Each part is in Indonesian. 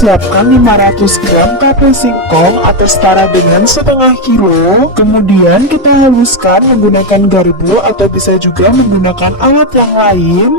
siapkan 500 gram tape singkong atau setara dengan setengah kilo. Kemudian kita haluskan menggunakan garpu atau bisa juga menggunakan alat yang lain.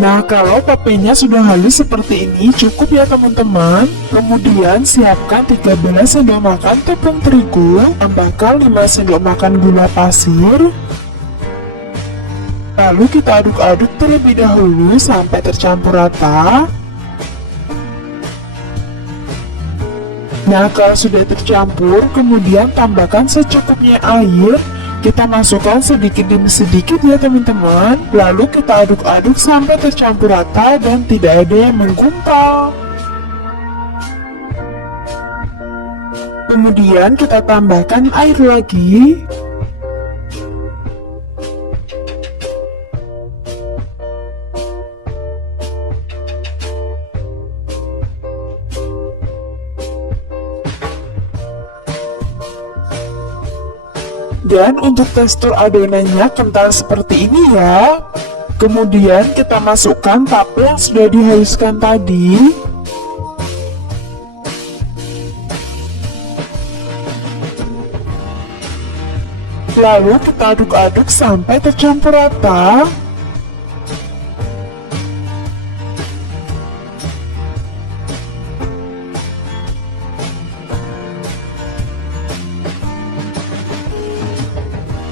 Nah, kalau tapenya sudah halus seperti ini cukup ya teman-teman. Kemudian siapkan 13 sendok makan tepung terigu, tambahkan 5 sendok makan gula pasir. Lalu kita aduk-aduk terlebih dahulu sampai tercampur rata. Nah, kalau sudah tercampur, kemudian tambahkan secukupnya air. Kita masukkan sedikit demi sedikit ya teman-teman. Lalu kita aduk-aduk sampai tercampur rata dan tidak ada yang menggumpal. Kemudian kita tambahkan air lagi. Dan untuk tekstur adonannya kental seperti ini ya. Kemudian kita masukkan tape yang sudah dihaluskan tadi. Lalu kita aduk-aduk sampai tercampur rata.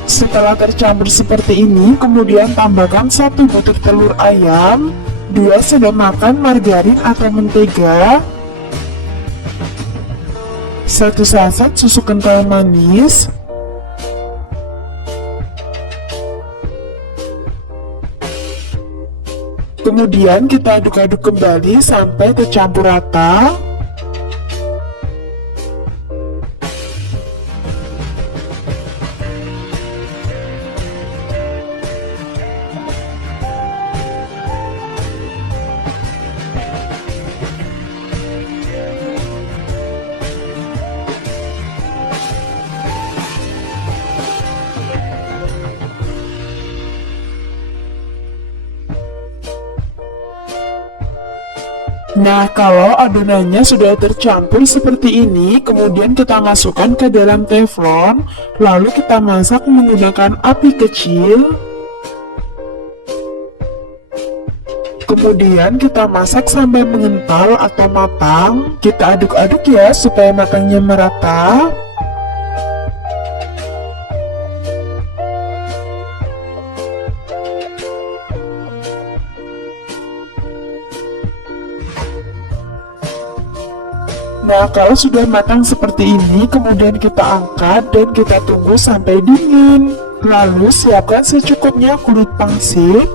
Setelah tercampur seperti ini, kemudian tambahkan 1 butir telur ayam, 2 sendok makan margarin atau mentega, 1 saset susu kental manis, kemudian kita aduk-aduk kembali sampai tercampur rata. Nah, kalau adonannya sudah tercampur seperti ini, kemudian kita masukkan ke dalam teflon, lalu kita masak menggunakan api kecil. Kemudian kita masak sampai mengental atau matang. Kita aduk-aduk ya supaya matangnya merata. Nah, kalau sudah matang seperti ini, kemudian kita angkat dan kita tunggu sampai dingin. Lalu siapkan secukupnya kulit pangsit.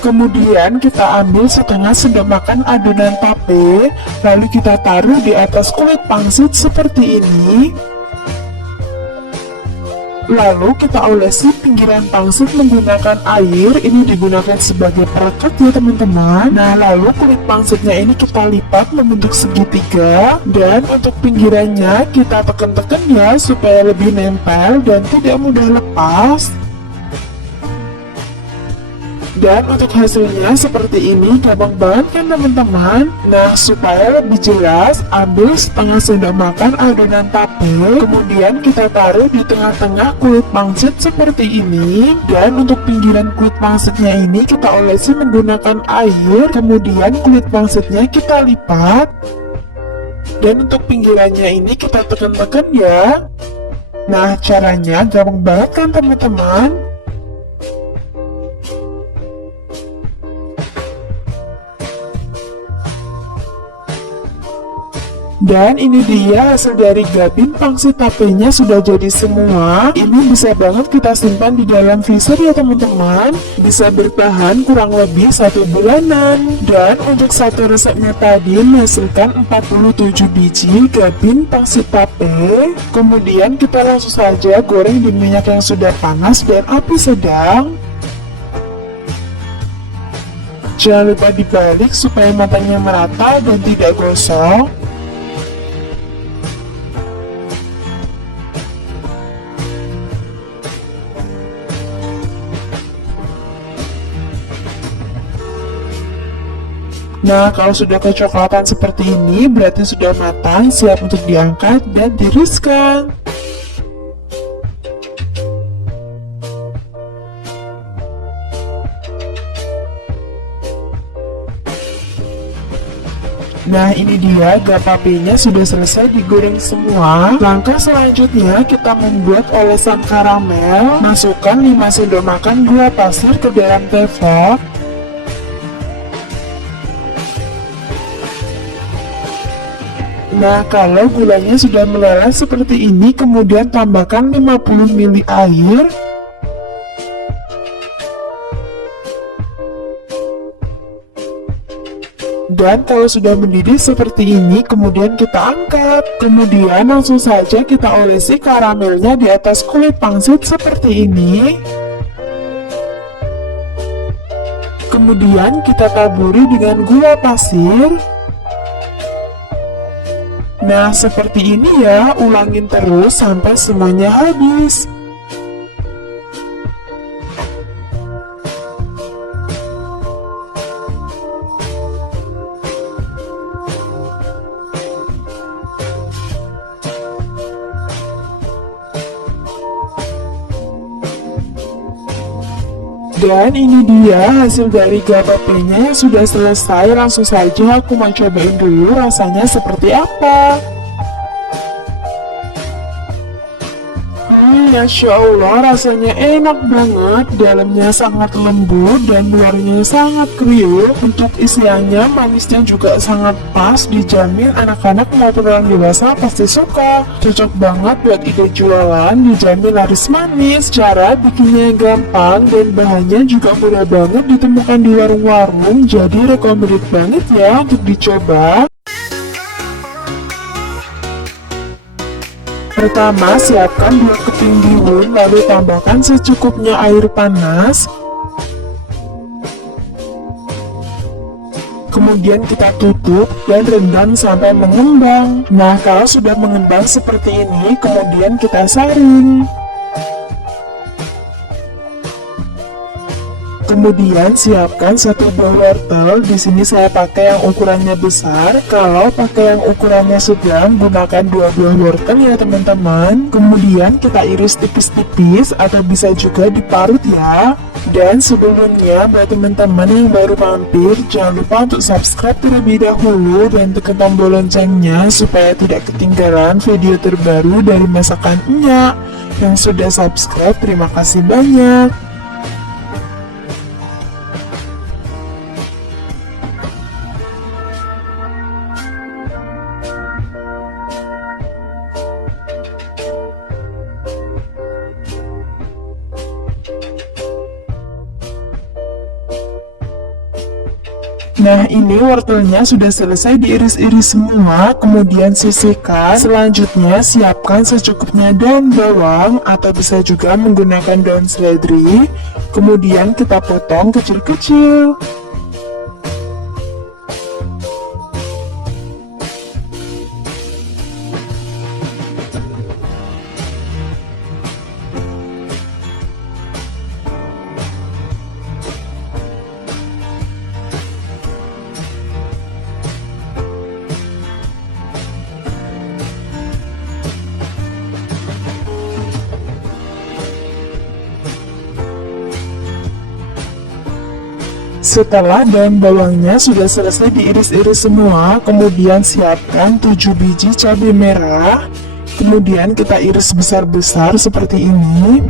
Kemudian kita ambil setengah sendok makan adonan tape, lalu kita taruh di atas kulit pangsit seperti ini. Lalu kita olesi pinggiran pangsit menggunakan air, ini digunakan sebagai perekat ya teman-teman. Nah, lalu kulit pangsitnya ini kita lipat membentuk segitiga, dan untuk pinggirannya kita tekan-tekan ya supaya lebih nempel dan tidak mudah lepas. Dan untuk hasilnya seperti ini, gampang banget kan teman-teman. Nah, supaya lebih jelas, ambil setengah sendok makan adonan tape, kemudian kita taruh di tengah-tengah kulit pangsit seperti ini. Dan untuk pinggiran kulit pangsitnya ini kita olesi menggunakan air, kemudian kulit pangsitnya kita lipat. Dan untuk pinggirannya ini kita tekan-tekan ya. Nah, caranya gampang banget kan teman-teman. Dan ini dia hasil dari gabin pangsit tapenya sudah jadi semua. Ini bisa banget kita simpan di dalam freezer ya teman-teman. Bisa bertahan kurang lebih 1 bulanan. Dan untuk satu resepnya tadi menghasilkan 47 biji gabin pangsit tape. Kemudian kita langsung saja goreng di minyak yang sudah panas dan api sedang. Jangan lupa dibalik supaya matangnya merata dan tidak gosong. Nah, kalau sudah kecoklatan seperti ini, berarti sudah matang, siap untuk diangkat dan tiriskan. Nah, ini dia gapapenya sudah selesai digoreng semua. Langkah selanjutnya kita membuat olesan karamel. Masukkan 5 sendok makan gula pasir ke dalam teflon. Nah, kalau gulanya sudah meleleh seperti ini, kemudian tambahkan 50 ml air. Dan kalau sudah mendidih seperti ini, kemudian kita angkat. Kemudian langsung saja kita olesi karamelnya di atas kulit pangsit seperti ini. Kemudian kita taburi dengan gula pasir. Nah, seperti ini ya, ulangin terus sampai semuanya habis. Dan ini dia hasil dari gapapenya yang sudah selesai. Langsung saja aku mau cobain dulu rasanya seperti apa. Masya Allah, rasanya enak banget, dalamnya sangat lembut dan luarnya sangat kriuk. Untuk isiannya, manisnya juga sangat pas, dijamin anak-anak maupun orang dewasa pasti suka. Cocok banget buat ide jualan, dijamin laris manis. Cara bikinnya gampang dan bahannya juga mudah banget ditemukan di warung-warung, jadi recommended banget ya untuk dicoba. Pertama, siapkan 2 keping bihun, lalu tambahkan secukupnya air panas. Kemudian kita tutup dan rendam sampai mengembang. Nah, kalau sudah mengembang seperti ini, kemudian kita saring. Kemudian siapkan 1 buah wortel. Di sini saya pakai yang ukurannya besar. Kalau pakai yang ukurannya sedang, gunakan 2 buah wortel ya teman-teman. Kemudian kita iris tipis-tipis atau bisa juga diparut ya. Dan sebelumnya buat teman-teman yang baru mampir, jangan lupa untuk subscribe terlebih dahulu dan tekan tombol loncengnya supaya tidak ketinggalan video terbaru dari masakan Enya. Yang sudah subscribe, terima kasih banyak. Nah, ini wortelnya sudah selesai diiris-iris semua, kemudian sisihkan. Selanjutnya siapkan secukupnya daun bawang atau bisa juga menggunakan daun seledri. Kemudian kita potong kecil-kecil. Setelah daun bawangnya sudah selesai diiris-iris semua, kemudian siapkan 7 biji cabai merah. Kemudian kita iris besar-besar seperti ini.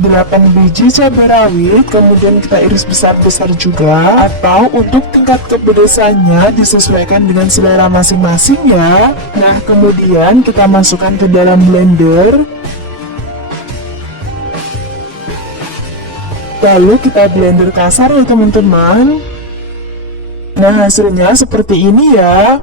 Delapan biji cabai rawit, kemudian kita iris besar-besar juga, atau untuk tingkat kepedesannya disesuaikan dengan selera masing-masing ya. Nah, kemudian kita masukkan ke dalam blender. Lalu kita blender kasar ya teman-teman. Nah, hasilnya seperti ini ya.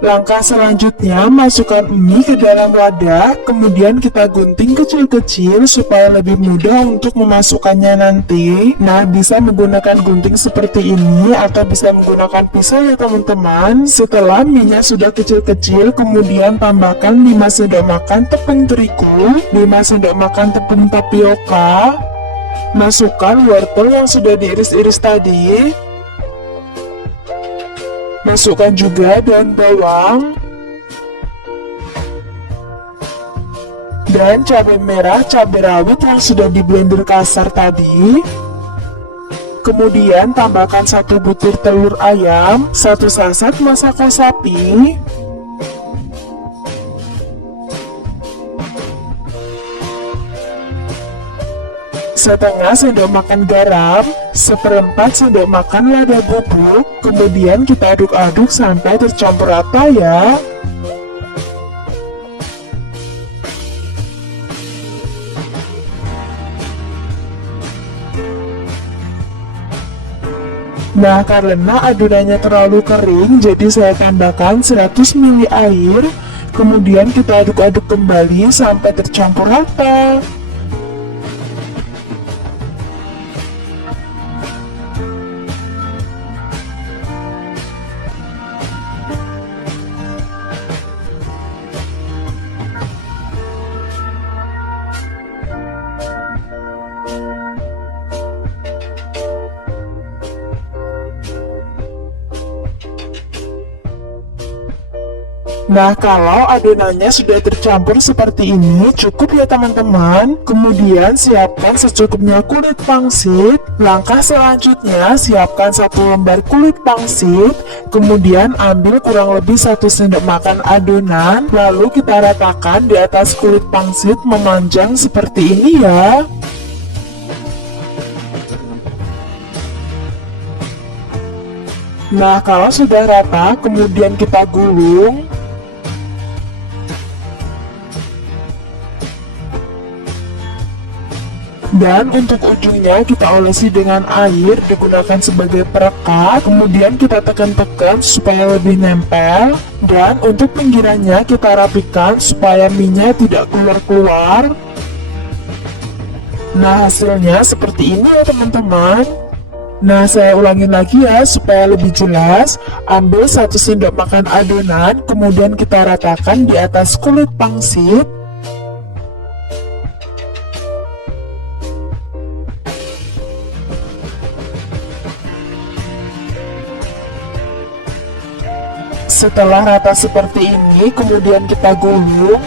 Langkah selanjutnya, masukkan mie ke dalam wadah, kemudian kita gunting kecil-kecil supaya lebih mudah untuk memasukkannya nanti. Nah, bisa menggunakan gunting seperti ini atau bisa menggunakan pisau ya teman-teman. Setelah mie-nya sudah kecil-kecil, kemudian tambahkan 5 sendok makan tepung terigu, 5 sendok makan tepung tapioka, masukkan wortel yang sudah diiris-iris tadi. Masukkan juga daun bawang dan cabai merah, cabai rawit yang sudah di blender kasar tadi. Kemudian tambahkan 1 butir telur ayam, 1 saset masako sapi, setengah sendok makan garam, 1/4 sendok makan lada bubuk, kemudian kita aduk-aduk sampai tercampur rata ya. Nah, karena adonannya terlalu kering, jadi saya tambahkan 100 ml air, kemudian kita aduk-aduk kembali sampai tercampur rata. Nah, kalau adonannya sudah tercampur seperti ini, cukup ya teman-teman. Kemudian siapkan secukupnya kulit pangsit. Langkah selanjutnya, siapkan 1 lembar kulit pangsit. Kemudian ambil kurang lebih 1 sendok makan adonan, lalu kita ratakan di atas kulit pangsit memanjang seperti ini ya. Nah, kalau sudah rata, kemudian kita gulung. Dan untuk ujungnya kita olesi dengan air, digunakan sebagai perekat, kemudian kita tekan-tekan supaya lebih nempel. Dan untuk pinggirannya kita rapikan supaya mie-nya tidak keluar-keluar. Nah, hasilnya seperti ini ya teman-teman. Nah, saya ulangin lagi ya supaya lebih jelas. Ambil 1 sendok makan adonan, kemudian kita ratakan di atas kulit pangsit. Setelah rata seperti ini, kemudian kita gulung.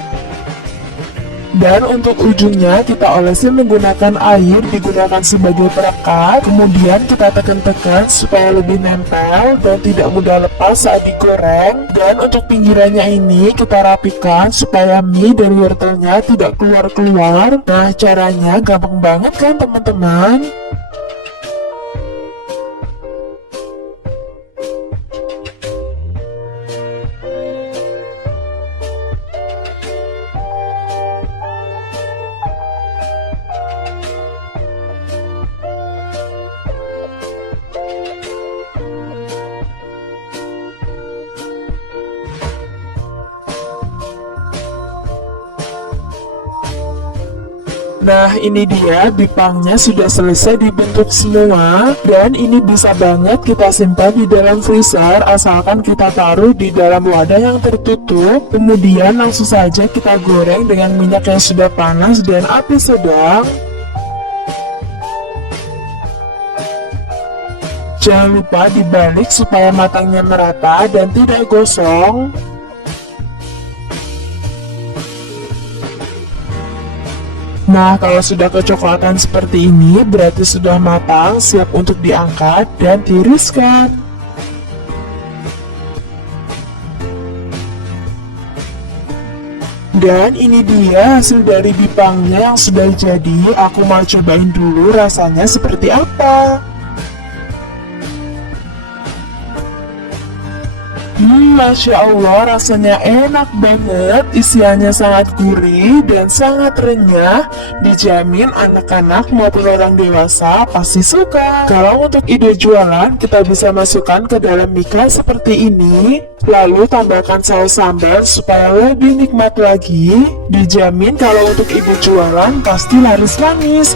Dan untuk ujungnya kita olesi menggunakan air, digunakan sebagai perekat. Kemudian kita tekan-tekan supaya lebih nempel dan tidak mudah lepas saat digoreng. Dan untuk pinggirannya ini kita rapikan supaya mie dari wortelnya tidak keluar-keluar. Nah, caranya gampang banget kan teman-teman? Nah, ini dia bipangnya sudah selesai dibentuk semua, dan ini bisa banget kita simpan di dalam freezer asalkan kita taruh di dalam wadah yang tertutup. Kemudian langsung saja kita goreng dengan minyak yang sudah panas dan api sedang. Jangan lupa dibalik supaya matangnya merata dan tidak gosong. Nah, kalau sudah kecoklatan seperti ini, berarti sudah matang, siap untuk diangkat dan tiriskan. Dan ini dia hasil dari bipangnya yang sudah jadi. Aku mau cobain dulu rasanya seperti apa. Masya Allah, rasanya enak banget, isiannya sangat gurih dan sangat renyah. Dijamin anak-anak maupun orang dewasa pasti suka. Kalau untuk ide jualan, kita bisa masukkan ke dalam mika seperti ini, lalu tambahkan saus sambal supaya lebih nikmat lagi. Dijamin kalau untuk ide jualan pasti laris manis.